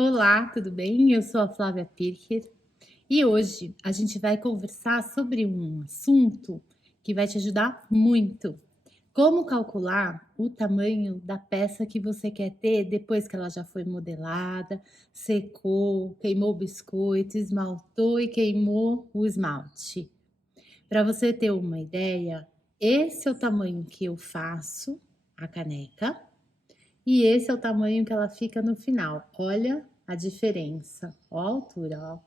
Olá, tudo bem? Eu sou a Flávia Pircher e hoje a gente vai conversar sobre um assunto que vai te ajudar muito. Como calcular o tamanho da peça que você quer ter depois que ela já foi modelada, secou, queimou o biscoito, esmaltou e queimou o esmalte. Para você ter uma ideia, esse é o tamanho que eu faço a caneca e esse é o tamanho que ela fica no final. Olha a diferença. Ó a altura, ó.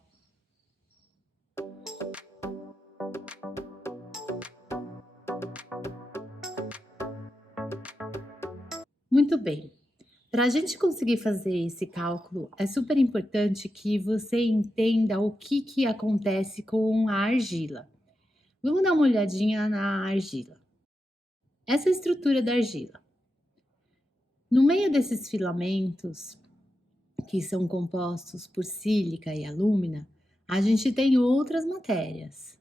Muito bem. Para a gente conseguir fazer esse cálculo, é super importante que você entenda o que acontece com a argila. Vamos dar uma olhadinha na argila. Essa é a estrutura da argila. No meio desses filamentos, que são compostos por sílica e alúmina, a gente tem outras matérias.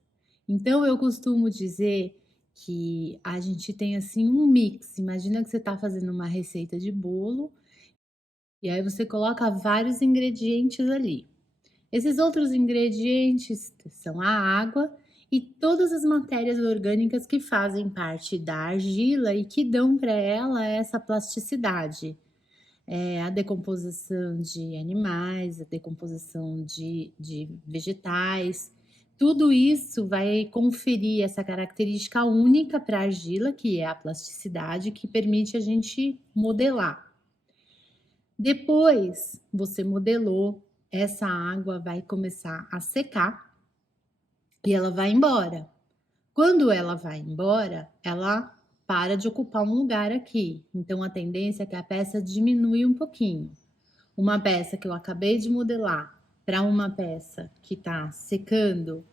Então eu costumo dizer que a gente tem assim um mix. Imagina que você está fazendo uma receita de bolo e aí você coloca vários ingredientes ali. Esses outros ingredientes são a água e todas as matérias orgânicas que fazem parte da argila e que dão para ela essa plasticidade. A decomposição de animais, a decomposição de vegetais, tudo isso vai conferir essa característica única para a argila, que é a plasticidade, que permite a gente modelar. Depois você modelou, essa água vai começar a secar e ela vai embora. Quando ela vai embora, ela para de ocupar um lugar aqui. Então a tendência é que a peça diminui um pouquinho. Uma peça que eu acabei de modelar para uma peça que está secando,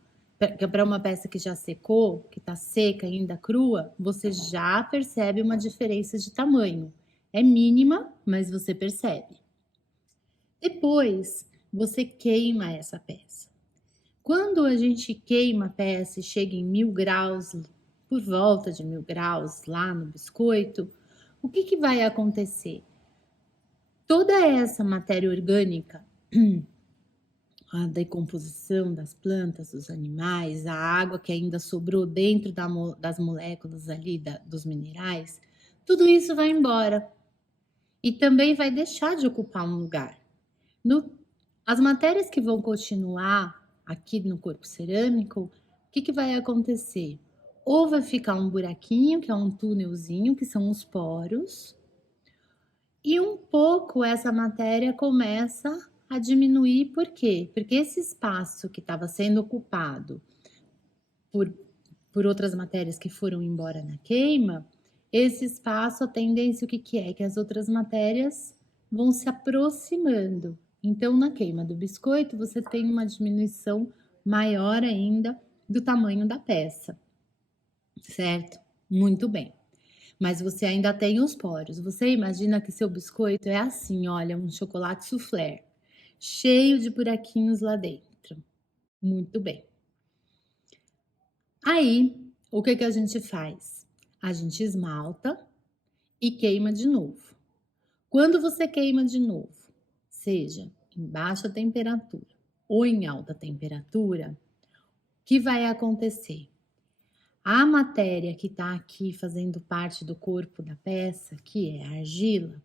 para uma peça que já secou, que está seca ainda crua, você já percebe uma diferença de tamanho. É mínima, mas você percebe. Depois, você queima essa peça. Quando a gente queima a peça e chega em 1000 graus, por volta de 1000 graus lá no biscoito, o que vai acontecer? Toda essa matéria orgânica, a decomposição das plantas, dos animais, a água que ainda sobrou dentro das moléculas ali, dos minerais, tudo isso vai embora e também vai deixar de ocupar um lugar. No, as matérias que vão continuar aqui no corpo cerâmico, o que vai acontecer? Ou vai ficar um buraquinho, que é um túnelzinho, que são os poros, e um pouco essa matéria começa a diminuir, por quê? Porque esse espaço que estava sendo ocupado por, por outras matérias que foram embora na queima, esse espaço, a tendência o que é? Que as outras matérias vão se aproximando. Então, na queima do biscoito, você tem uma diminuição maior ainda do tamanho da peça, certo? Muito bem. Mas você ainda tem os poros. Você imagina que seu biscoito é assim, olha, um chocolate soufflé, cheio de buraquinhos lá dentro. Muito bem. Aí, o que a gente faz? A gente esmalta e queima de novo. Quando você queima de novo, seja em baixa temperatura ou em alta temperatura, o que vai acontecer? A matéria que está aqui fazendo parte do corpo da peça, que é a argila,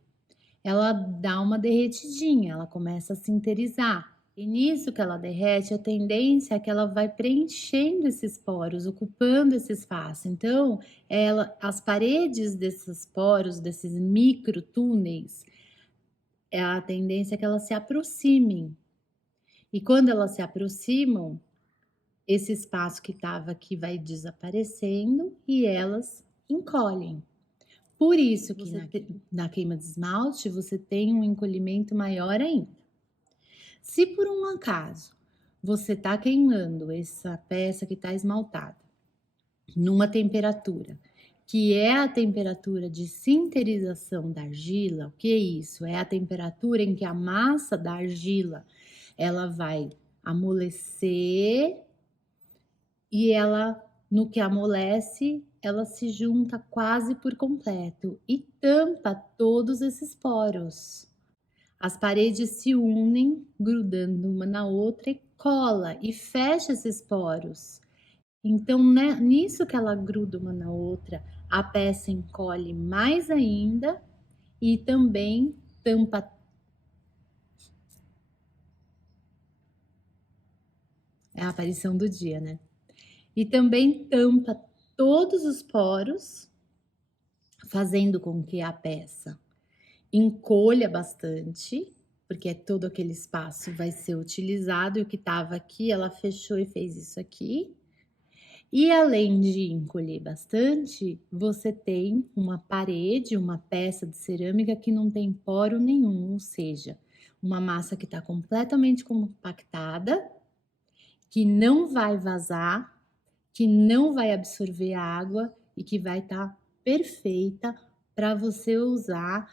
ela dá uma derretidinha, ela começa a sinterizar. E nisso que ela derrete, a tendência é que ela vai preenchendo esses poros, ocupando esse espaço. Então, as paredes desses poros, desses micro túneis, a tendência é que elas se aproximem. E quando elas se aproximam, esse espaço que estava aqui vai desaparecendo e elas encolhem. Por isso que na queima de esmalte você tem um encolhimento maior ainda. Se por um acaso você está queimando essa peça que está esmaltada numa temperatura que é a temperatura de sinterização da argila, o que é isso? É a temperatura em que a massa da argila ela vai amolecer e ela, no que amolece, ela se junta quase por completo e tampa todos esses poros. as paredes se unem, grudando uma na outra e cola e fecha esses poros. Então, né, nisso que ela gruda uma na outra, a peça encolhe mais ainda e também tampa. É a aparição do dia, né? E também tampa todos os poros, fazendo com que a peça encolha bastante, porque todo aquele espaço vai ser utilizado e o que estava aqui, ela fechou e fez isso aqui. E além de encolher bastante, você tem uma parede, uma peça de cerâmica que não tem poro nenhum, ou seja, uma massa que está completamente compactada, que não vai vazar, que não vai absorver água e que vai estar perfeita para você usar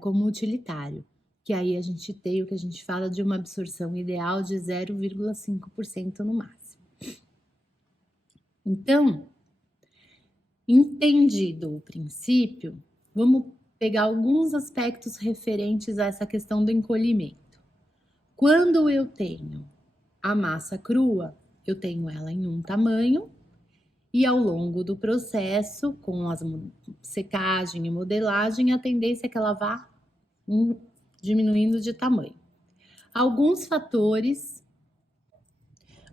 como utilitário. Que aí a gente tem o que a gente fala de uma absorção ideal de 0,5% no máximo. Então, entendido o princípio, vamos pegar alguns aspectos referentes a essa questão do encolhimento. Quando eu tenho a massa crua, eu tenho ela em um tamanho e ao longo do processo, com as secagem e modelagem, a tendência é que ela vá diminuindo de tamanho. Alguns fatores.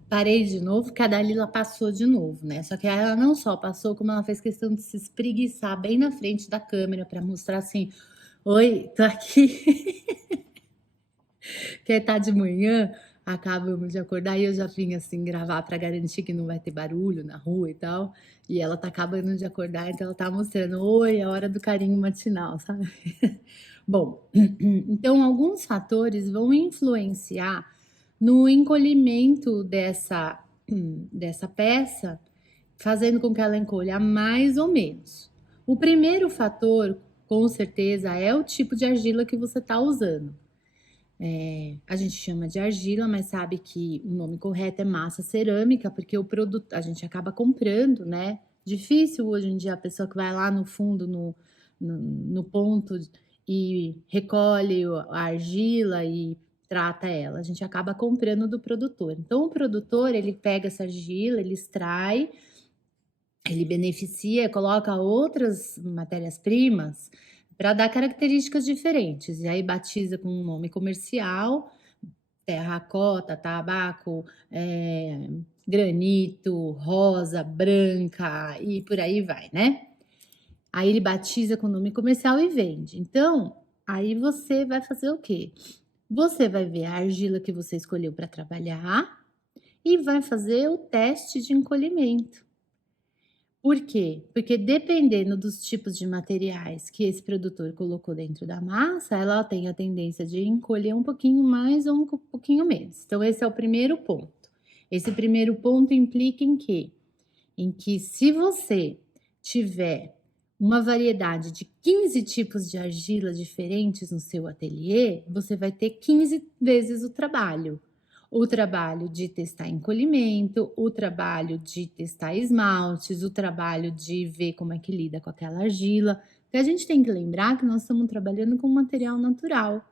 Parei de novo, que a Dalila passou de novo, né? Só que ela não só passou, como ela fez questão de se espreguiçar bem na frente da câmera para mostrar assim: oi, tô aqui. Que tá de manhã, acabamos de acordar e eu já vim assim gravar para garantir que não vai ter barulho na rua e tal. E ela tá acabando de acordar, então ela tá mostrando: oi, é a hora do carinho matinal, sabe? Bom, então alguns fatores vão influenciar no encolhimento dessa peça, fazendo com que ela encolha mais ou menos. O primeiro fator, com certeza, é o tipo de argila que você está usando. A gente chama de argila, mas sabe que o nome correto é massa cerâmica, porque o produto a gente acaba comprando, né? Difícil hoje em dia a pessoa que vai lá no fundo, no ponto e recolhe a argila e trata ela. A gente acaba comprando do produtor. Então, o produtor, ele pega essa argila, ele extrai, ele beneficia, coloca outras matérias-primas para dar características diferentes. E aí batiza com um nome comercial, terracota, tabaco, granito, rosa, branca e por aí vai, né? Aí ele batiza com nome comercial e vende. Então, aí você vai fazer o quê? Você vai ver a argila que você escolheu para trabalhar e vai fazer o teste de encolhimento. Por quê? Porque dependendo dos tipos de materiais que esse produtor colocou dentro da massa, ela tem a tendência de encolher um pouquinho mais ou um pouquinho menos. Então, esse é o primeiro ponto. Esse primeiro ponto implica em quê? Em que se você tiver uma variedade de 15 tipos de argila diferentes no seu ateliê, você vai ter 15 vezes o trabalho. O trabalho de testar encolhimento, o trabalho de testar esmaltes, o trabalho de ver como é que lida com aquela argila. Porque a gente tem que lembrar que nós estamos trabalhando com material natural.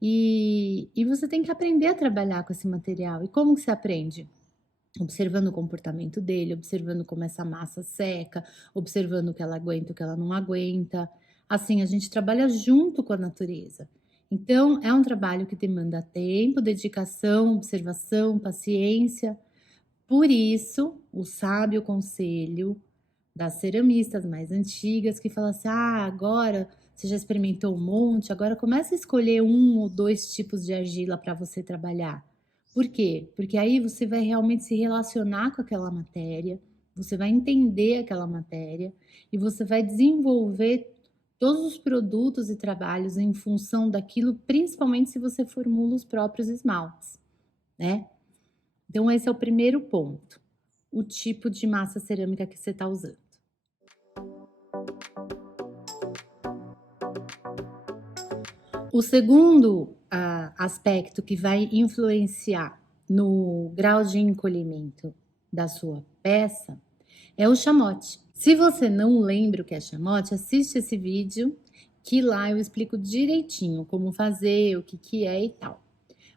E você tem que aprender a trabalhar com esse material. E como que você aprende? Observando o comportamento dele, observando como essa massa seca, observando o que ela aguenta, o que ela não aguenta. Assim, a gente trabalha junto com a natureza. Então, é um trabalho que demanda tempo, dedicação, observação, paciência. Por isso, o sábio conselho das ceramistas mais antigas que fala assim: ah, agora você já experimentou um monte, agora começa a escolher um ou dois tipos de argila para você trabalhar. Por quê? Porque aí você vai realmente se relacionar com aquela matéria, você vai entender aquela matéria e você vai desenvolver todos os produtos e trabalhos em função daquilo, principalmente se você formula os próprios esmaltes, né? Então, esse é o primeiro ponto, o tipo de massa cerâmica que você está usando. O segundo aspecto que vai influenciar no grau de encolhimento da sua peça é o chamote. Se você não lembra o que é chamote, assiste esse vídeo que lá eu explico direitinho como fazer, o que que é e tal.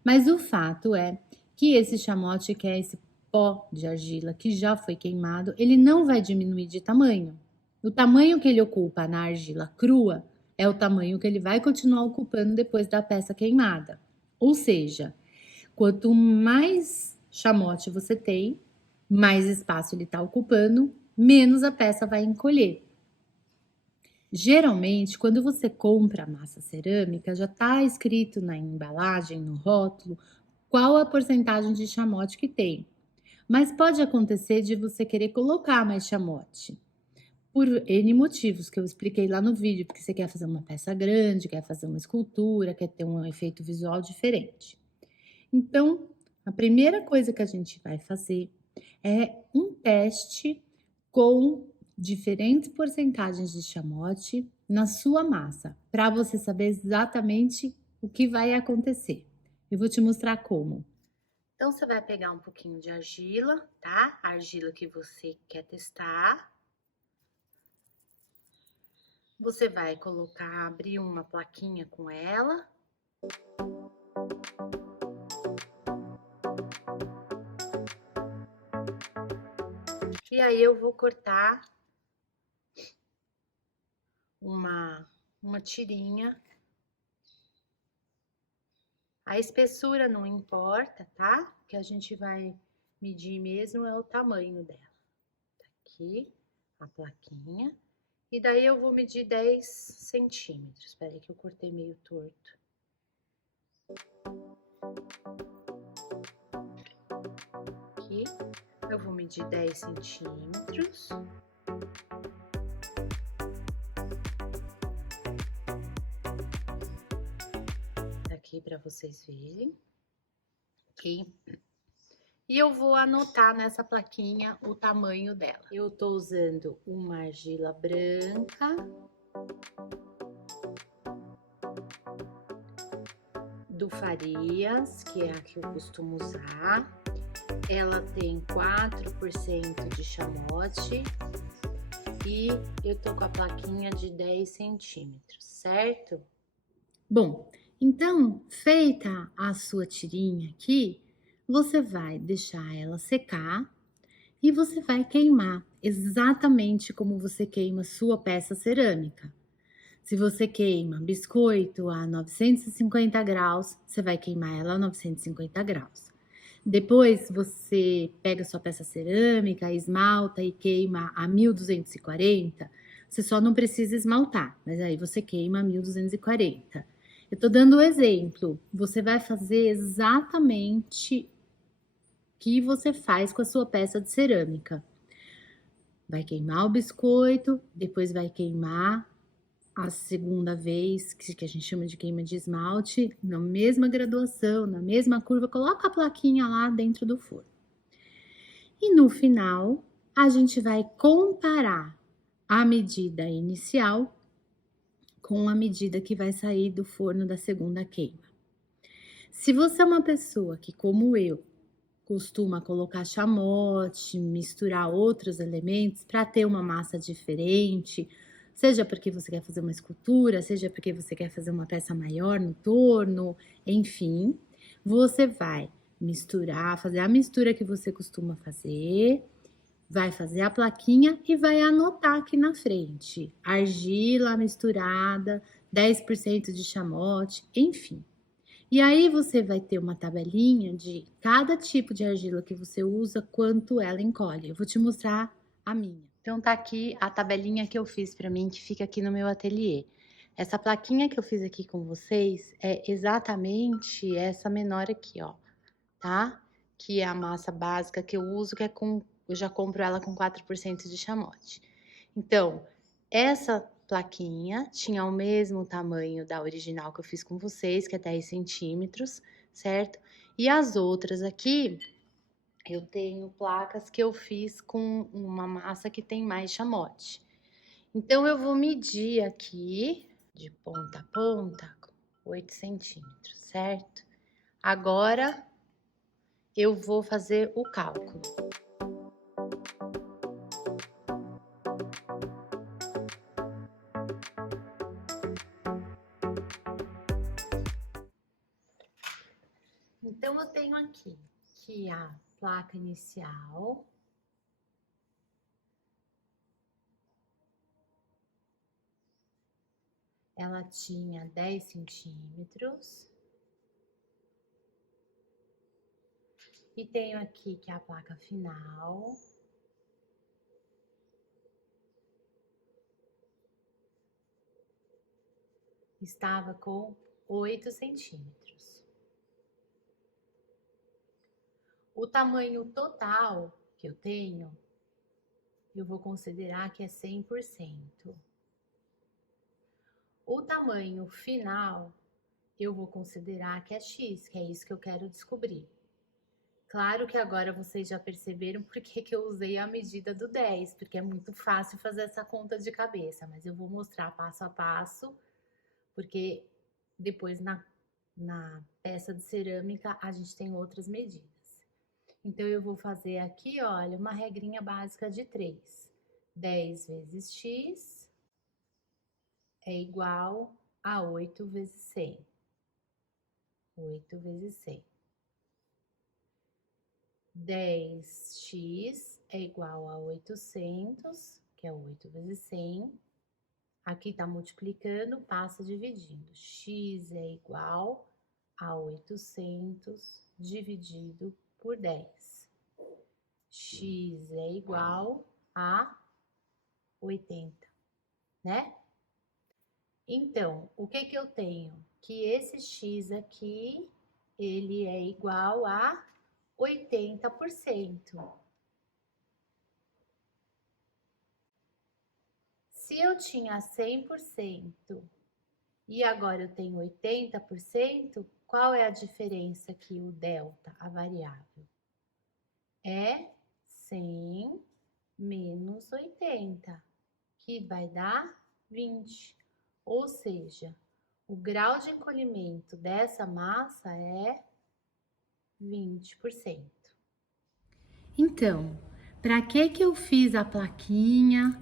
Mas o fato é que esse chamote, que é esse pó de argila que já foi queimado, ele não vai diminuir de tamanho. O tamanho que ele ocupa na argila crua é o tamanho que ele vai continuar ocupando depois da peça queimada. Ou seja, quanto mais chamote você tem, mais espaço ele está ocupando, menos a peça vai encolher. Geralmente, quando você compra massa cerâmica, já está escrito na embalagem, no rótulo, qual a porcentagem de chamote que tem. Mas pode acontecer de você querer colocar mais chamote, por N motivos que eu expliquei lá no vídeo, porque você quer fazer uma peça grande, quer fazer uma escultura, quer ter um efeito visual diferente. Então, a primeira coisa que a gente vai fazer é um teste com diferentes porcentagens de chamote na sua massa, para você saber exatamente o que vai acontecer. Eu vou te mostrar como. Então, você vai pegar um pouquinho de argila, tá? A argila que você quer testar. Você vai colocar, abrir uma plaquinha com ela. E aí eu vou cortar uma tirinha. A espessura não importa, tá? O que a gente vai medir mesmo é o tamanho dela. Tá aqui a plaquinha. E daí eu vou medir 10 centímetros. Espera aí que eu cortei meio torto. Aqui. Eu vou medir 10 centímetros. Aqui para vocês verem. Ok? E eu vou anotar nessa plaquinha o tamanho dela. Eu tô usando uma argila branca. Do Farias, que é a que eu costumo usar. Ela tem 4% de chamote. E eu tô com a plaquinha de 10 centímetros, certo? Bom, então, feita a sua tirinha aqui, você vai deixar ela secar e você vai queimar exatamente como você queima sua peça cerâmica. Se você queima biscoito a 950 graus, você vai queimar ela a 950 graus. Depois você pega sua peça cerâmica, esmalta e queima a 1240. Você só não precisa esmaltar, mas aí você queima a 1240. Eu tô dando o exemplo. Você vai fazer exatamente o que você faz com a sua peça de cerâmica. Vai queimar o biscoito, depois vai queimar a segunda vez, que a gente chama de queima de esmalte, na mesma graduação, na mesma curva, coloca a plaquinha lá dentro do forno. E no final, a gente vai comparar a medida inicial com a medida que vai sair do forno da segunda queima. Se você é uma pessoa que, como eu, costuma colocar chamote, misturar outros elementos para ter uma massa diferente, seja porque você quer fazer uma escultura, seja porque você quer fazer uma peça maior no torno, enfim, você vai misturar, fazer a mistura que você costuma fazer, vai fazer a plaquinha e vai anotar aqui na frente: argila misturada, 10% de chamote, enfim. E aí você vai ter uma tabelinha de cada tipo de argila que você usa, quanto ela encolhe. Eu vou te mostrar a minha. Então tá aqui a tabelinha que eu fiz para mim, que fica aqui no meu ateliê. Essa plaquinha que eu fiz aqui com vocês é exatamente essa menor aqui, ó, tá? Que é a massa básica que eu uso, que é eu já compro ela com 4% de chamote. Então, essa plaquinha tinha o mesmo tamanho da original que eu fiz com vocês, que é 10 centímetros, certo? E as outras aqui, eu tenho placas que eu fiz com uma massa que tem mais chamote. Então, eu vou medir aqui, de ponta a ponta, 8 centímetros, certo? Agora, eu vou fazer o cálculo. Então, eu tenho aqui que a placa inicial ela tinha 10 centímetros. E tenho aqui que a placa final estava com 8 centímetros. O tamanho total que eu tenho, eu vou considerar que é 100%. O tamanho final, eu vou considerar que é X, que é isso que eu quero descobrir. Claro que agora vocês já perceberam por que eu usei a medida do 10, porque é muito fácil fazer essa conta de cabeça, mas eu vou mostrar passo a passo, porque depois na peça de cerâmica a gente tem outras medidas. Então, eu vou fazer aqui, olha, uma regrinha básica de 3. 10 vezes x é igual a 8 vezes 100. 8 vezes 100. 10x é igual a 800, que é 8 vezes 100. Aqui tá multiplicando, passa dividindo. X é igual a 800 dividido por 10. X é igual a 80, né? Então, o que que eu tenho? Que esse x aqui, ele é igual a 80%. Se eu tinha 100% e agora eu tenho 80%, qual é a diferença aqui, o delta, a variável? É 100 menos 80, que vai dar 20. Ou seja, o grau de encolhimento dessa massa é 20%. Então, para que eu fiz a plaquinha?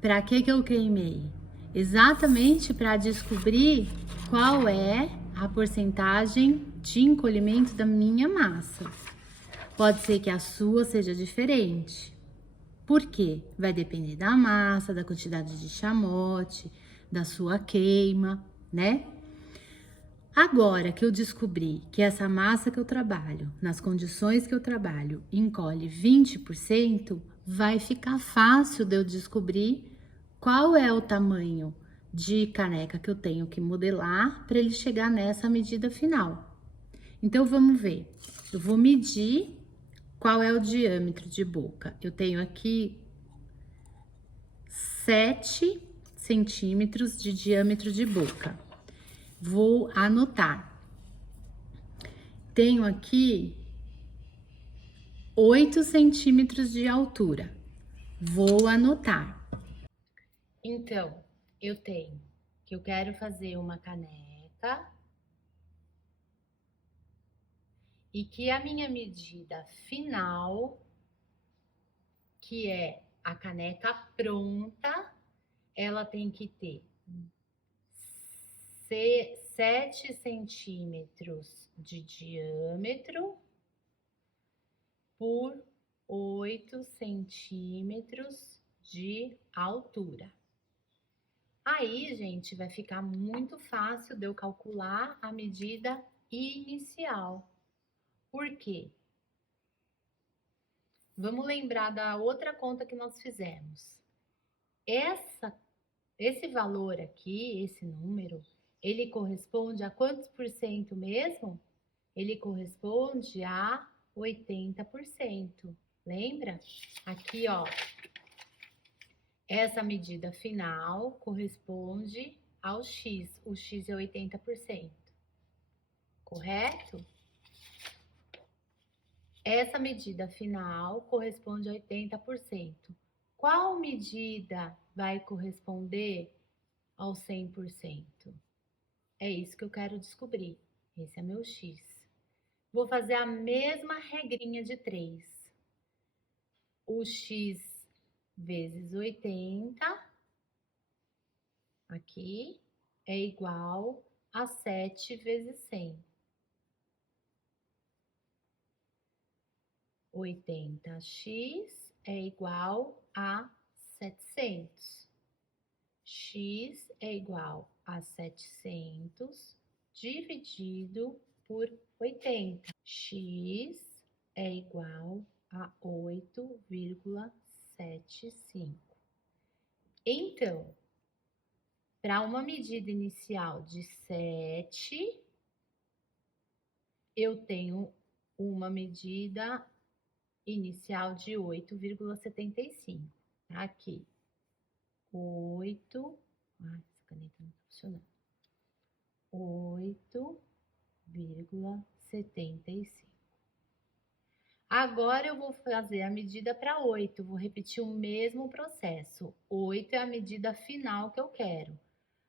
Para que eu queimei? Exatamente para descobrir qual é a porcentagem de encolhimento da minha massa. Pode ser que a sua seja diferente. Por quê? Vai depender da massa, da quantidade de chamote, da sua queima, né? Agora que eu descobri que essa massa que eu trabalho, nas condições que eu trabalho, encolhe 20%, vai ficar fácil de eu descobrir qual é o tamanho de caneca que eu tenho que modelar para ele chegar nessa medida final. Então, vamos ver. Eu vou medir qual é o diâmetro de boca. Eu tenho aqui 7 centímetros de diâmetro de boca. Vou anotar. Tenho aqui 8 centímetros de altura. Vou anotar. Então, eu tenho que eu quero fazer uma caneca e que a minha medida final, que é a caneca pronta, ela tem que ter 7 centímetros de diâmetro por 8 centímetros de altura. Aí, gente, vai ficar muito fácil de eu calcular a medida inicial. Por quê? Vamos lembrar da outra conta que nós fizemos. Esse valor aqui, esse número, ele corresponde a quantos por cento mesmo? Ele corresponde a 80%. Lembra? Aqui, ó, essa medida final corresponde ao x. O x é 80%. Correto? Essa medida final corresponde a 80%. Qual medida vai corresponder ao 100%? É isso que eu quero descobrir. Esse é meu x. Vou fazer a mesma regrinha de 3. O x vezes 80, aqui, é igual a 7 vezes 100. 80x é igual a 700. X é igual a 700 dividido por 80. X é igual a 8,75. Então, para uma medida inicial de 7, eu tenho uma medida inicial de 8,75. Aqui, 8. Ai, essa caneta não está funcionando. 8,75. Agora eu vou fazer a medida para 8, vou repetir o mesmo processo. 8 é a medida final que eu quero.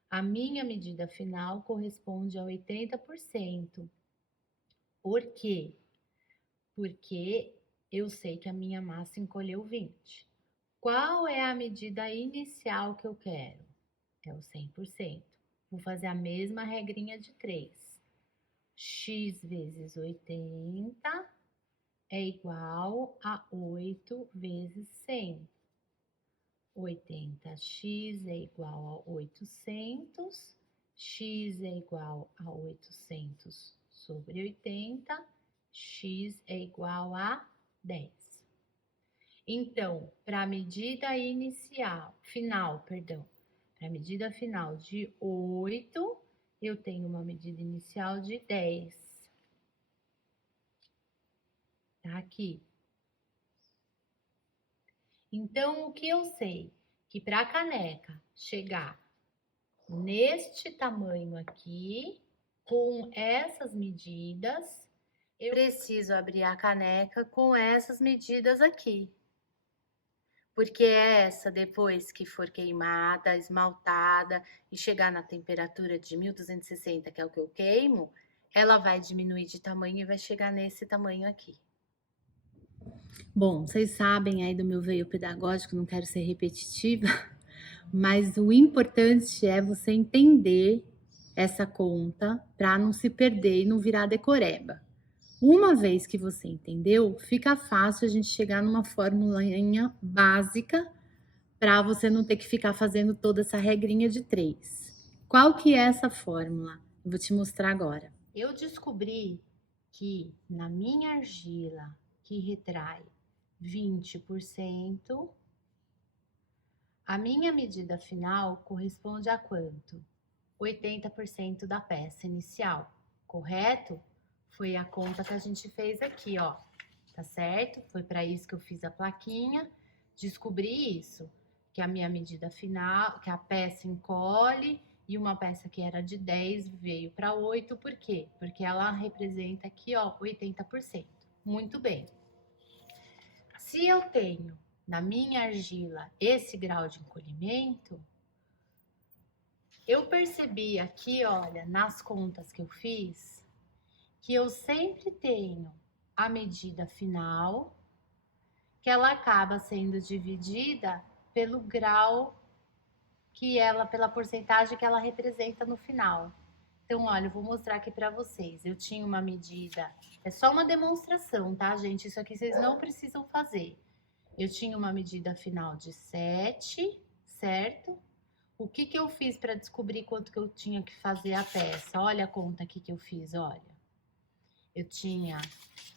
A minha medida final corresponde a 80%. Por quê? Porque eu sei que a minha massa encolheu 20. Qual é a medida inicial que eu quero? É o 100%. Vou fazer a mesma regrinha de 3. X vezes 80 é igual a 8 vezes 100. 80x é igual a 800, x é igual a 800 sobre 80, x é igual a 10. Então, para a medida final de 8, eu tenho uma medida inicial de 10. Tá aqui. Então, o que eu sei? Que para a caneca chegar neste tamanho aqui, com essas medidas, eu preciso abrir a caneca com essas medidas aqui. Porque essa, depois que for queimada, esmaltada e chegar na temperatura de 1260, que é o que eu queimo, ela vai diminuir de tamanho e vai chegar nesse tamanho aqui. Bom, vocês sabem aí do meu veio pedagógico, não quero ser repetitiva, mas o importante é você entender essa conta para não se perder e não virar decoreba. Uma vez que você entendeu, fica fácil a gente chegar numa formulinha básica para você não ter que ficar fazendo toda essa regrinha de 3. Qual que é essa fórmula? Eu vou te mostrar agora. Eu descobri que na minha argila, que retrai 20%, a minha medida final corresponde a quanto? 80% da peça inicial, correto? Foi a conta que a gente fez aqui, ó, tá certo? Foi para isso que eu fiz a plaquinha. Descobri isso, que a minha medida final, que a peça encolhe e uma peça que era de 10 veio para 8, por quê? Porque ela representa aqui, ó, 80%. Muito bem. Se eu tenho na minha argila esse grau de encolhimento, eu percebi aqui, olha, nas contas que eu fiz, que eu sempre tenho a medida final, que ela acaba sendo dividida pelo grau pela porcentagem que ela representa no final. Então, olha, eu vou mostrar aqui para vocês. Eu tinha uma medida, é só uma demonstração, tá, gente? Isso aqui vocês não precisam fazer. Eu tinha uma medida final de 7, certo? O que eu fiz para descobrir quanto que eu tinha que fazer a peça? Olha a conta aqui que eu fiz, olha. Eu tinha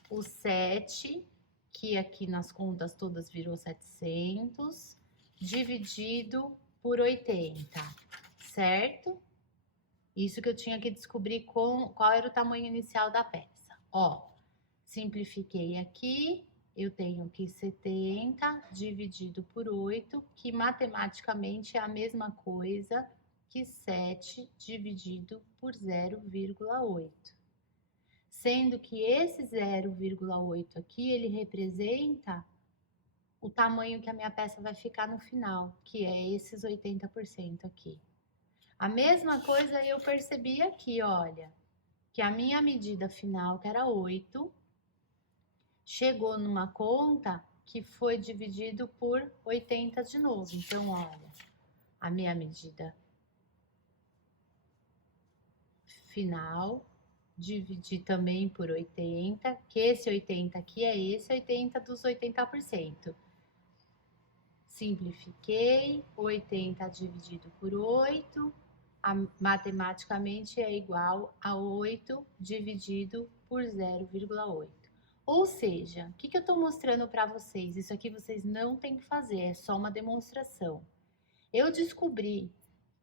o 7, que aqui nas contas todas virou 700, dividido por 80, certo? Isso que eu tinha que descobrir qual era o tamanho inicial da peça. Ó, simplifiquei aqui, eu tenho que 70 dividido por 8, que matematicamente é a mesma coisa que 7 dividido por 0,8. Sendo que esse 0,8 aqui, ele representa o tamanho que a minha peça vai ficar no final, que é esses 80% aqui. A mesma coisa eu percebi aqui, olha, que a minha medida final, que era 8, chegou numa conta que foi dividido por 80 de novo. Então, olha, a minha medida final dividir também por 80, que esse 80 aqui é esse 80 dos 80%. Simplifiquei, 80 dividido por 8, matematicamente é igual a 8 dividido por 0,8. Ou seja, o que eu estou mostrando para vocês? Isso aqui vocês não têm que fazer, é só uma demonstração. Eu descobri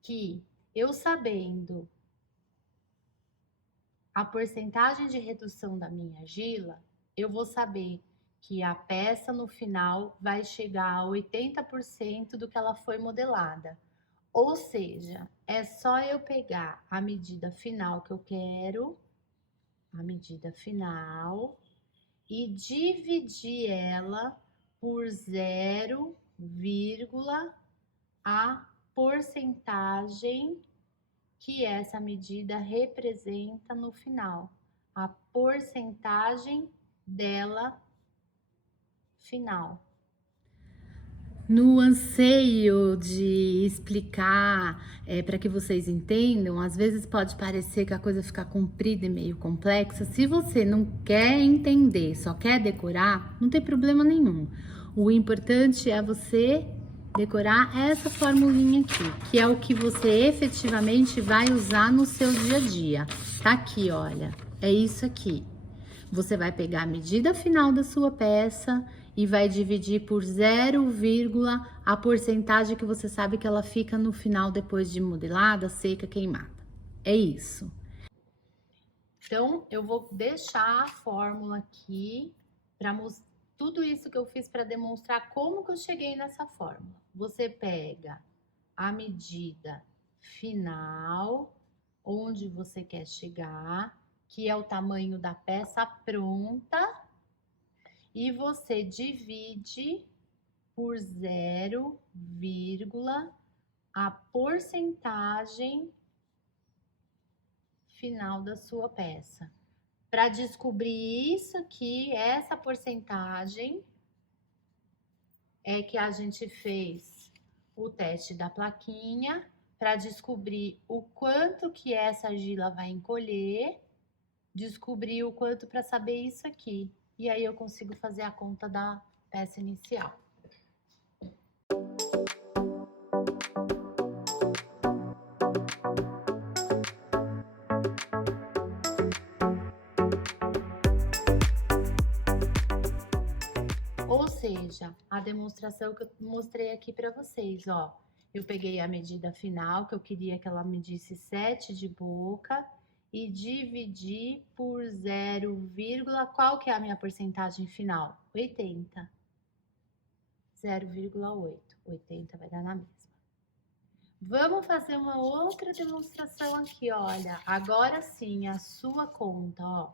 que eu sabendo a porcentagem de redução da minha argila, eu vou saber que a peça no final vai chegar a 80% do que ela foi modelada. Ou seja, é só eu pegar a medida final que eu quero, a medida final, e dividir ela por 0, a porcentagem que essa medida representa no final, a porcentagem dela final. No anseio de explicar para que vocês entendam, às vezes pode parecer que a coisa fica comprida e meio complexa. Se você não quer entender, só quer decorar, não tem problema nenhum. O importante é você decorar essa formulinha aqui, que é o que você efetivamente vai usar no seu dia a dia. Tá aqui, olha, é isso aqui. Você vai pegar a medida final da sua peça e vai dividir por 0, a porcentagem que você sabe que ela fica no final depois de modelada, seca, queimada. É isso. Então, eu vou deixar a fórmula aqui para mostrar tudo isso que eu fiz para demonstrar como que eu cheguei nessa fórmula. Você pega a medida final, onde você quer chegar, que é o tamanho da peça pronta, e você divide por 0, a porcentagem final da sua peça. Para descobrir isso aqui, essa porcentagem é que a gente fez o teste da plaquinha para descobrir o quanto que essa argila vai encolher, descobrir o quanto para saber isso aqui. E aí eu consigo fazer a conta da peça inicial. Ou seja, a demonstração que eu mostrei aqui para vocês, ó. Eu peguei a medida final, que eu queria que ela medisse 7 de boca, e dividi por 0, qual que é a minha porcentagem final? 80. 0,8. 80 vai dar na mesma. Vamos fazer uma outra demonstração aqui, olha. Agora sim, a sua conta, ó.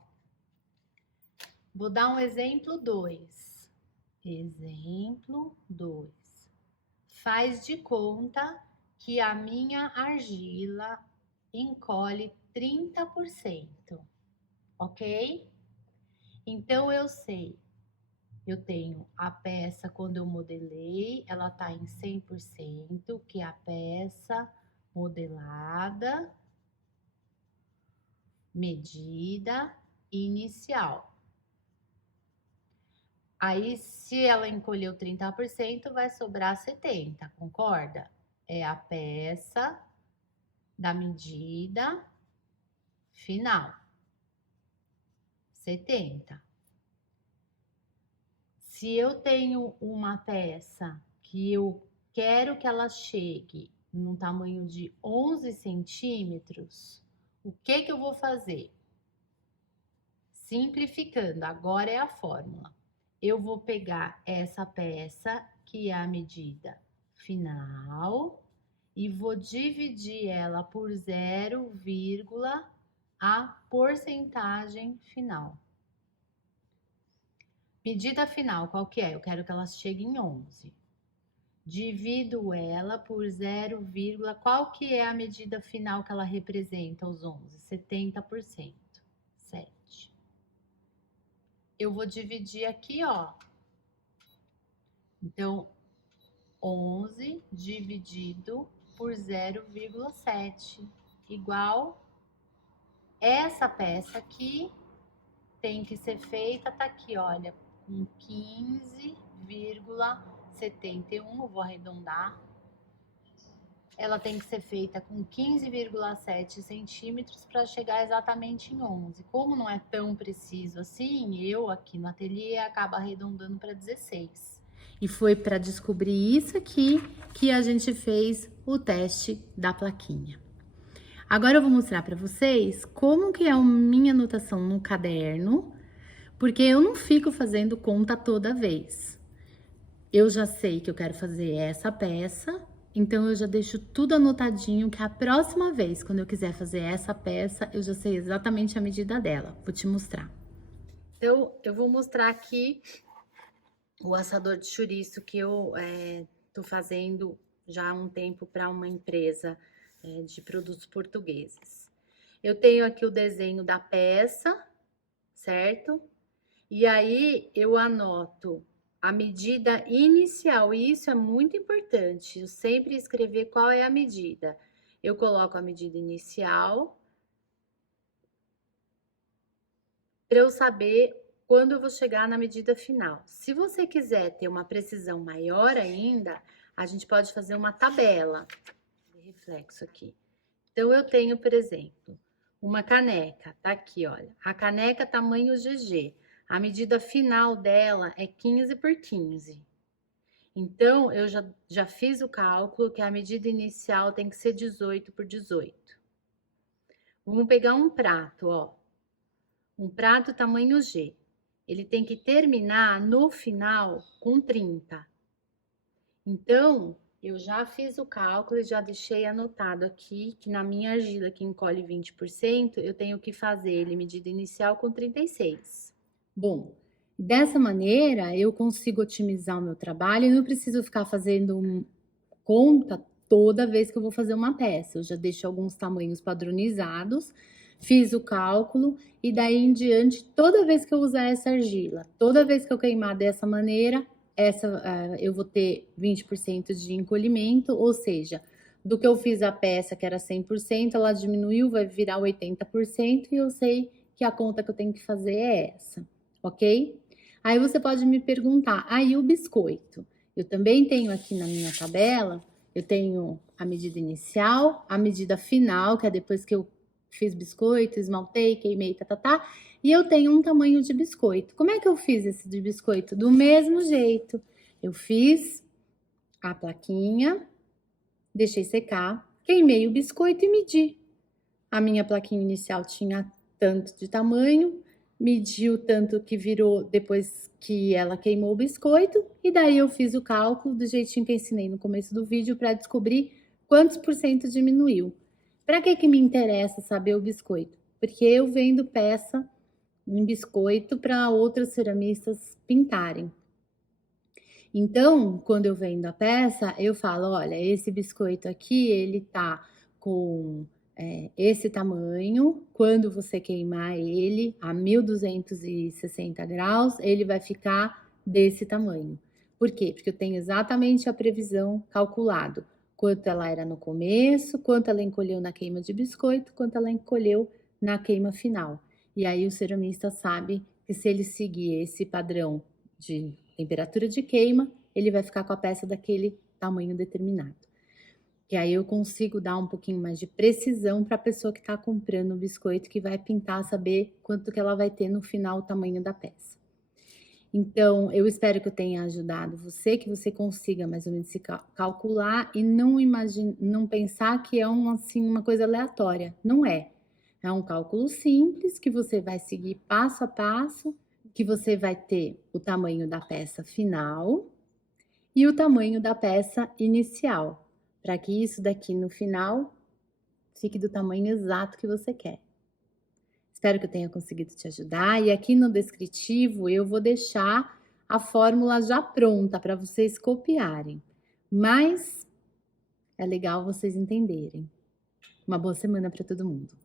Vou dar um exemplo 2. Exemplo 2. Faz de conta que a minha argila encolhe 30%, ok? Então, eu sei, eu tenho a peça, quando eu modelei, ela tá em 100%, que é a peça modelada, medida inicial. Aí, se ela encolheu 30%, vai sobrar 70%, concorda? É a peça da medida final. 70%. Se eu tenho uma peça que eu quero que ela chegue num tamanho de 11 centímetros, o que eu vou fazer? Simplificando, agora é a fórmula. Eu vou pegar essa peça, que é a medida final, e vou dividir ela por 0, a porcentagem final. Medida final, qual que é? Eu quero que ela chegue em 11. Divido ela por 0, qual que é a medida final que ela representa, os 11? 70%. 7. Eu vou dividir aqui, ó. Então, 11 dividido por 0,7 igual essa peça aqui tem que ser feita, tá aqui, olha, com 15,71, eu vou arredondar. Ela tem que ser feita com 15,7 centímetros para chegar exatamente em 11. Como não é tão preciso assim, eu aqui no ateliê acabo arredondando para 16. E foi para descobrir isso aqui que a gente fez o teste da plaquinha. Agora eu vou mostrar para vocês como que é a minha anotação no caderno, porque eu não fico fazendo conta toda vez. Eu já sei que eu quero fazer essa peça, então eu já deixo tudo anotadinho, que a próxima vez, quando eu quiser fazer essa peça, eu já sei exatamente a medida dela. Vou te mostrar. Então, eu vou mostrar aqui o assador de chouriço que eu tô fazendo já há um tempo para uma empresa de produtos portugueses. Eu tenho aqui o desenho da peça, certo? E aí eu anoto a medida inicial, e isso é muito importante, eu sempre escrever qual é a medida. Eu coloco a medida inicial para eu saber quando eu vou chegar na medida final. Se você quiser ter uma precisão maior ainda, a gente pode fazer uma tabela de reflexo aqui. Então, eu tenho, por exemplo, uma caneca, tá aqui, olha, a caneca tamanho GG. A medida final dela é 15 por 15. Então, eu já fiz o cálculo que a medida inicial tem que ser 18 por 18. Vamos pegar um prato, ó. Um prato tamanho G. Ele tem que terminar no final com 30. Então, eu já fiz o cálculo e já deixei anotado aqui que na minha argila que encolhe 20%, eu tenho que fazer ele medida inicial com 36. Bom, dessa maneira eu consigo otimizar o meu trabalho e não preciso ficar fazendo conta toda vez que eu vou fazer uma peça. Eu já deixo alguns tamanhos padronizados, fiz o cálculo e daí em diante, toda vez que eu usar essa argila, toda vez que eu queimar dessa maneira, eu vou ter 20% de encolhimento, ou seja, do que eu fiz a peça, que era 100%, ela diminuiu, vai virar 80%, e eu sei que a conta que eu tenho que fazer é essa, ok? Aí você pode me perguntar, aí o biscoito? Eu também tenho aqui na minha tabela, eu tenho a medida inicial, a medida final, que é depois que eu fiz biscoito, esmaltei, queimei, e eu tenho um tamanho de biscoito. Como é que eu fiz esse de biscoito? Do mesmo jeito. Eu fiz a plaquinha, deixei secar, queimei o biscoito e medi. A minha plaquinha inicial tinha tanto de tamanho, medi o tanto que virou depois que ela queimou o biscoito, e daí eu fiz o cálculo do jeitinho que eu ensinei no começo do vídeo para descobrir quantos por cento diminuiu. Para que me interessa saber o biscoito? Porque eu vendo peça em biscoito para outros ceramistas pintarem. Então, quando eu vendo a peça, eu falo, olha, esse biscoito aqui, ele tá com esse tamanho, quando você queimar ele a 1260 graus, ele vai ficar desse tamanho. Por quê? Porque eu tenho exatamente a previsão calculado. Quanto ela era no começo, quanto ela encolheu na queima de biscoito, quanto ela encolheu na queima final. E aí o ceramista sabe que se ele seguir esse padrão de temperatura de queima, ele vai ficar com a peça daquele tamanho determinado. Que aí eu consigo dar um pouquinho mais de precisão para a pessoa que está comprando o biscoito, que vai pintar, saber quanto que ela vai ter no final o tamanho da peça. Então, eu espero que eu tenha ajudado você, que você consiga mais ou menos se calcular e não pensar que é uma coisa aleatória. Não é. É um cálculo simples que você vai seguir passo a passo, que você vai ter o tamanho da peça final e o tamanho da peça inicial, para que isso daqui no final fique do tamanho exato que você quer. Espero que eu tenha conseguido te ajudar, e aqui no descritivo eu vou deixar a fórmula já pronta para vocês copiarem, mas é legal vocês entenderem. Uma boa semana para todo mundo!